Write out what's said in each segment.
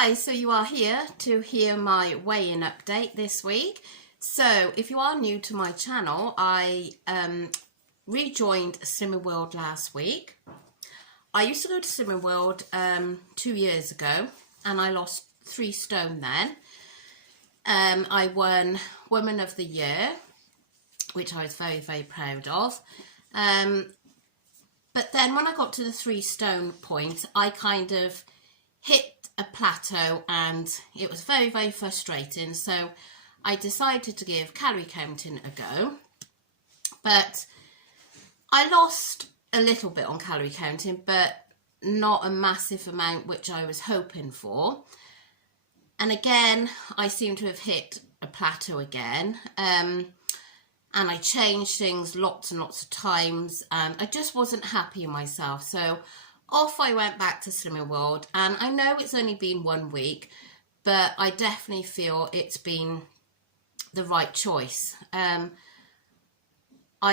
Hi, so you are here to hear my weigh-in update this week. So if you are new to my channel, I rejoined Slimming World last week. I used to go to Slimming World 2 years ago and I lost 3 stone then. I won Woman of the Year, which I was very, very proud of. But then when I got to the 3 stone point, I kind of hit a plateau and it was very, very frustrating. So I decided to give calorie counting a go. But I lost a little bit on calorie counting, but not a massive amount, which I was hoping for. And again, I seem to have hit a plateau again. And I changed things lots and lots of times and I just wasn't happy in myself. So off I went back to Slimming World, and I know it's only been 1 week, but I definitely feel it's been the right choice. I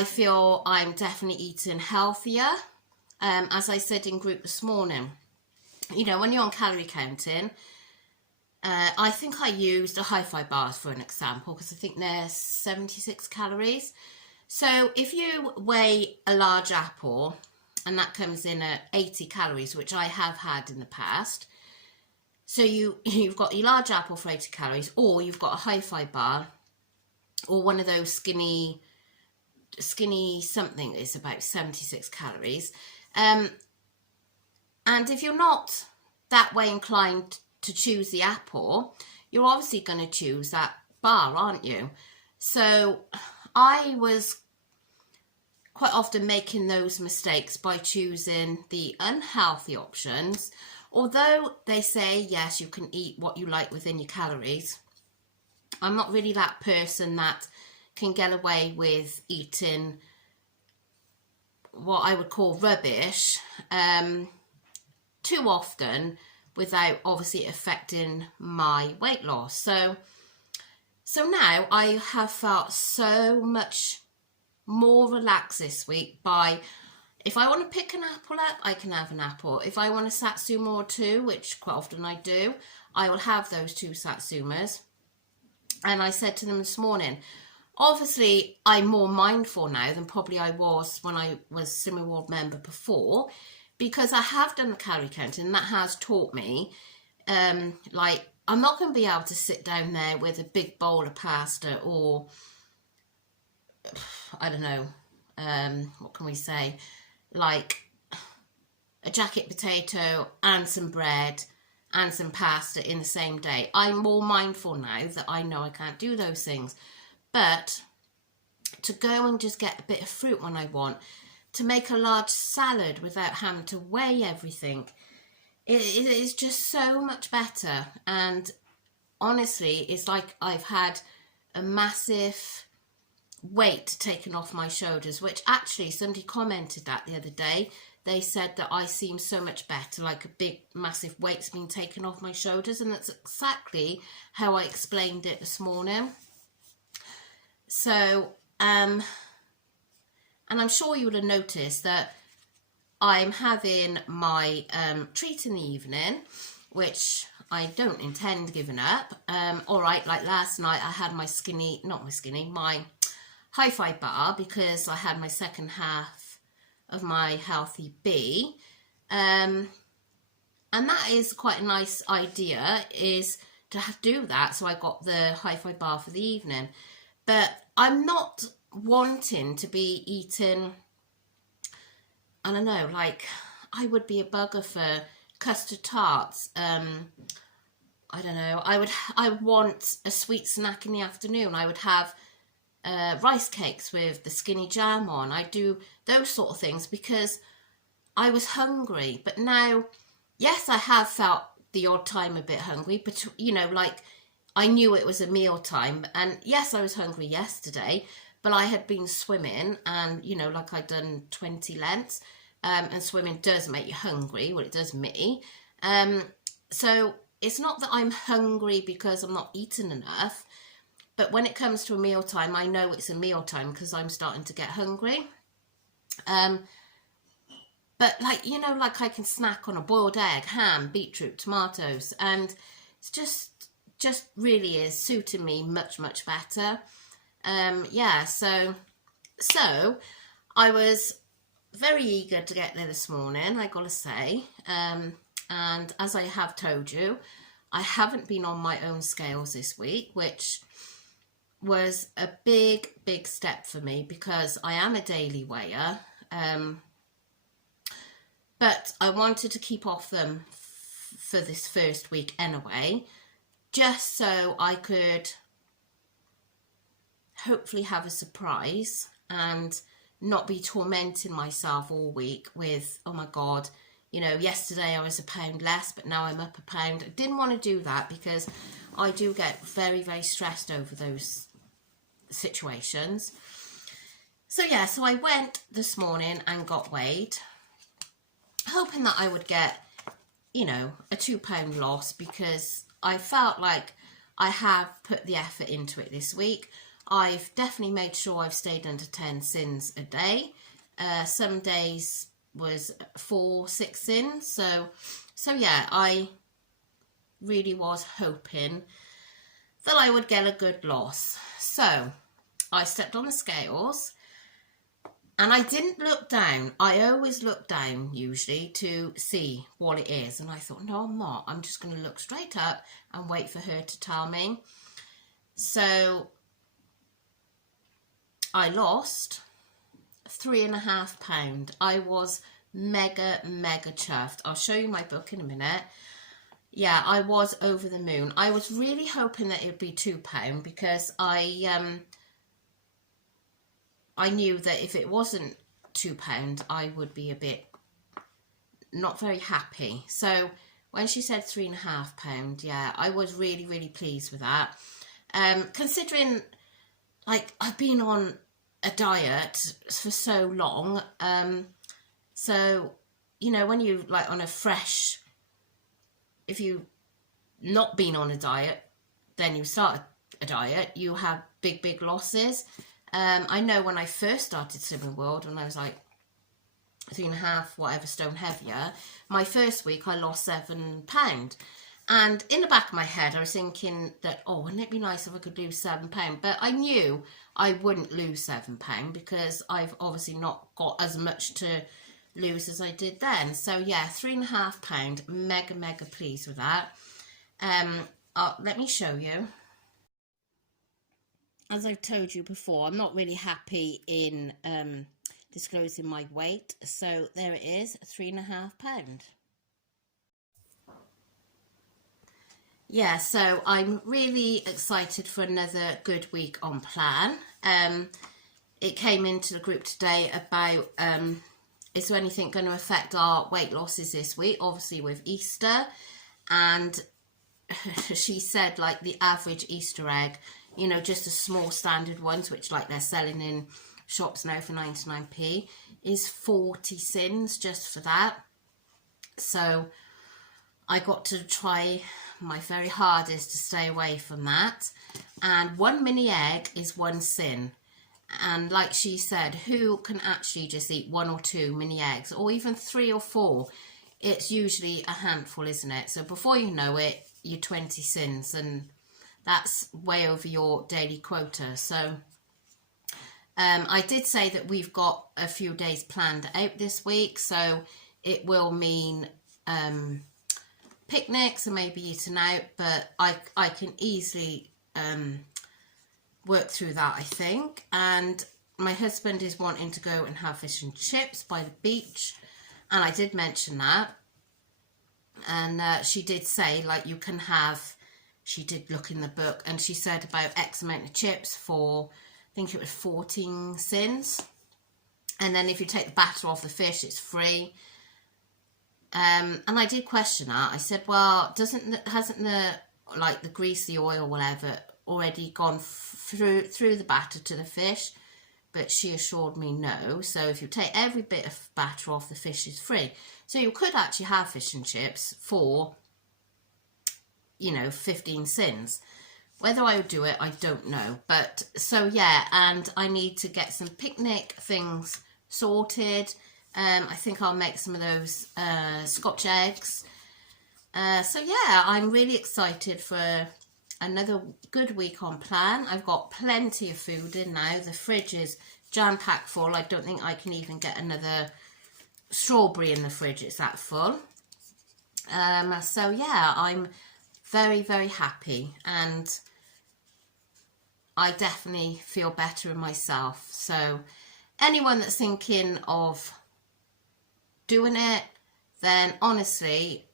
feel I'm definitely eating healthier. As I said in group this morning, you know, when you're on calorie counting, I think I used a hi-fi bars for an example because I think they're 76 calories. So if you weigh a large apple, and that comes in at 80 calories, which I have had in the past. So you've got your large apple for 80 calories, or you've got a hi-fi bar, or one of those skinny something is about 76 calories. And if you're not that way inclined to choose the apple, you're obviously going to choose that bar, aren't you? So I was quite often making those mistakes by choosing the unhealthy options. Although they say, yes, you can eat what you like within your calories, I'm not really that person that can get away with eating what I would call rubbish too often without obviously affecting my weight loss. So now I have felt so much more relaxed this week by, if I want to pick an apple up, I can have an apple. If I want a satsuma or 2, which quite often I do, I will have those 2 satsumas. And I said to them this morning, obviously I'm more mindful now than probably I was when I was Slimming World member before, because I have done the calorie counting and that has taught me, like, I'm not going to be able to sit down there with a big bowl of pasta or, I don't know, what can we say, like a jacket potato and some bread and some pasta in the same day. I'm more mindful now that I know I can't do those things. But to go and just get a bit of fruit when I want, to make a large salad without having to weigh everything, it is just so much better. And honestly, it's like I've had a massive weight taken off my shoulders, which actually somebody commented that the other day. They said that I seem so much better, like a big massive weight's been taken off my shoulders, and that's exactly how I explained it this morning. So and I'm sure you would have noticed that I'm having my treat in the evening, which I don't intend giving up. Alright, like last night I had my my hi-fi bar because I had my second half of my healthy B, and that is quite a nice idea, is to do that. So I got the hi-fi bar for the evening, but I'm not wanting to be eating, I don't know, like I would be a bugger for custard tarts. I don't know, I would want a sweet snack in the afternoon. I would have rice cakes with the skinny jam on. I do those sort of things because I was hungry. But now, yes, I have felt the odd time a bit hungry, but you know, like I knew it was a meal time, and yes, I was hungry yesterday, but I had been swimming, and you know, like I'd done 20 lengths, and swimming does make you hungry. Well, it does me. So it's not that I'm hungry because I'm not eating enough. But when it comes to a mealtime, I know it's a mealtime because I'm starting to get hungry. But like, you know, like I can snack on a boiled egg, ham, beetroot, tomatoes, and it's just really is suiting me much, much better. Yeah, so I was very eager to get there this morning, I gotta say. And as I have told you, I haven't been on my own scales this week, which was a big, big step for me because I am a daily weigher. But I wanted to keep off them for this first week anyway, just so I could hopefully have a surprise and not be tormenting myself all week with, oh my God, you know, yesterday I was a pound less, but now I'm up a pound. I didn't want to do that because I do get very, very stressed over those situations. So yeah, so I went this morning and got weighed, hoping that I would get, you know, a £2 loss because I felt like I have put the effort into it this week. I've definitely made sure I've stayed under 10 sins a day. Some days was 4, 6 sins. So yeah, I really was hoping that I would get a good loss. So I stepped on the scales and I didn't look down. I always look down usually to see what it is. And I thought, no, I'm not. I'm just going to look straight up and wait for her to tell me. So I lost £3.5. I was mega, mega chuffed. I'll show you my book in a minute. Yeah, I was over the moon. I was really hoping that it would be £2 because I knew that if it wasn't £2, I would be a bit not very happy. So when she said £3.5, yeah, I was really, really pleased with that. Considering, like, I've been on a diet for so long. So, you know, when you, like, on a fresh, if you not been on a diet, then you start a diet, you have big, big losses. I know when I first started Slimming World, when I was like 3.5 whatever stone heavier, my first week I lost £7. And in the back of my head I was thinking that, oh, wouldn't it be nice if I could lose £7? But I knew I wouldn't lose £7 because I've obviously not got as much to lose as I did then. So yeah, £3.5, mega, mega pleased with that. Let me show you. As I've told you before, I'm not really happy in disclosing my weight. So there it is, £3.5. Yeah, so I'm really excited for another good week on plan. It came into the group today about, is there anything going to affect our weight losses this week? Obviously with Easter. And she said, like, the average Easter egg, you know, just the small standard ones, which like they're selling in shops now for 99p, is 40 sins just for that. So I got to try my very hardest to stay away from that. And 1 mini egg is 1 sin. And like she said, who can actually just eat 1 or 2 mini eggs, or even 3 or 4? It's usually a handful, isn't it? So before you know it, you're 20 sins, and that's way over your daily quota. So I did say that we've got a few days planned out this week, so it will mean picnics and maybe eating out, but I can easily work through that, I think. And my husband is wanting to go and have fish and chips by the beach, and I did mention that. And she did say, like, you can have, she did look in the book, and she said about X amount of chips for, I think it was 14 sins. And then if you take the batter off the fish, it's free. And I did question that. I said, well, hasn't the grease, the oil, whatever, already gone through the batter to the fish? But she assured me no. So if you take every bit of batter off, the fish is free. So you could actually have fish and chips for, you know, 15 sins. Whether I would do it, I don't know. But so yeah, and I need to get some picnic things sorted. I think I'll make some of those Scotch eggs. So yeah, I'm really excited for another good week on plan. I've got plenty of food in now. The fridge is jam-packed full. I don't think I can even get another strawberry in the fridge. It's that full. So yeah, I'm very, very happy, and I definitely feel better in myself. So anyone that's thinking of doing it, then honestly,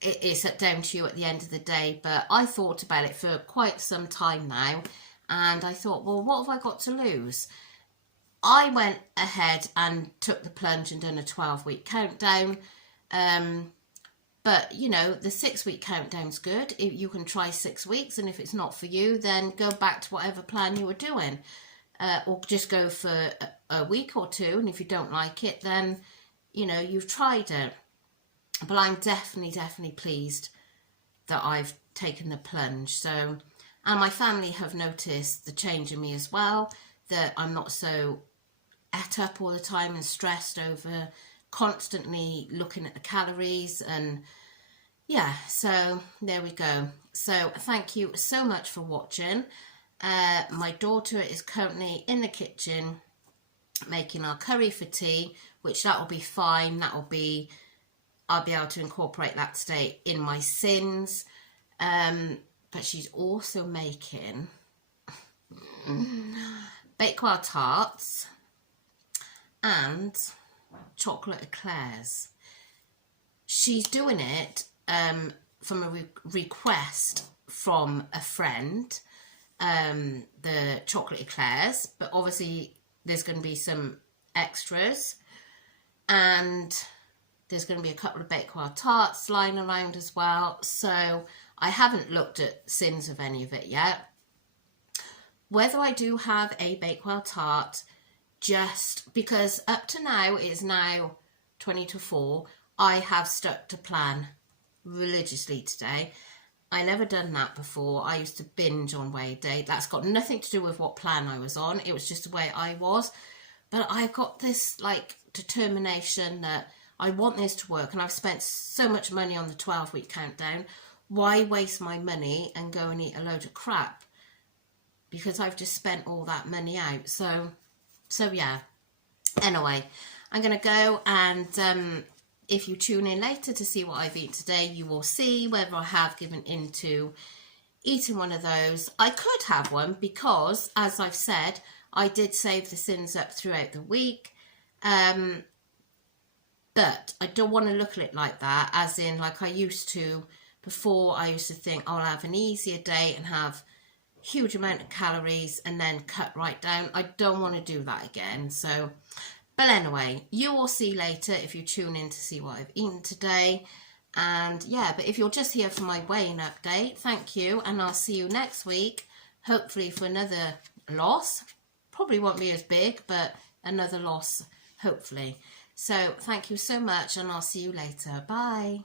it is down to you at the end of the day. But I thought about it for quite some time now, and I thought, well, what have I got to lose? I went ahead and took the plunge and done a 12-week countdown. But, you know, the 6-week countdown's good. If you can try 6 weeks, and if it's not for you, then go back to whatever plan you were doing. Or just go for a week or two, and if you don't like it, then, you know, you've tried it. But I'm definitely pleased that I've taken the plunge. So, and my family have noticed the change in me as well, that I'm not so et up all the time and stressed over constantly looking at the calories. And yeah, so there we go. So thank you so much for watching. My daughter is currently in the kitchen making our curry for tea, which that will be fine. I'll be able to incorporate that today in my sins. But she's also making Bakewell tarts and chocolate eclairs. She's doing it from a request from a friend, the chocolate eclairs, but obviously there's going to be some extras, and there's going to be a couple of Bakewell tarts lying around as well. So I haven't looked at sins of any of it yet. Whether I do have a Bakewell tart, just because up to now, it is now 20 to 4, I have stuck to plan religiously today. I never done that before. I used to binge on weigh day. That's got nothing to do with what plan I was on. It was just the way I was. But I've got this like determination that I want this to work, and I've spent so much money on the 12-week countdown. Why waste my money and go and eat a load of crap? Because I've just spent all that money out. So yeah. Anyway, I'm going to go, and if you tune in later to see what I've eaten today, you will see whether I have given into eating one of those. I could have one because, as I've said, I did save the sins up throughout the week. But I don't want to look at it like that, as in like I used to before. I used to think, oh, I'll have an easier day and have huge amount of calories and then cut right down. I don't want to do that again. So, but anyway, you will see later if you tune in to see what I've eaten today. And yeah, but if you're just here for my weighing update, thank you. And I'll see you next week, hopefully for another loss. Probably won't be as big, but another loss, hopefully. So thank you so much, and I'll see you later. Bye.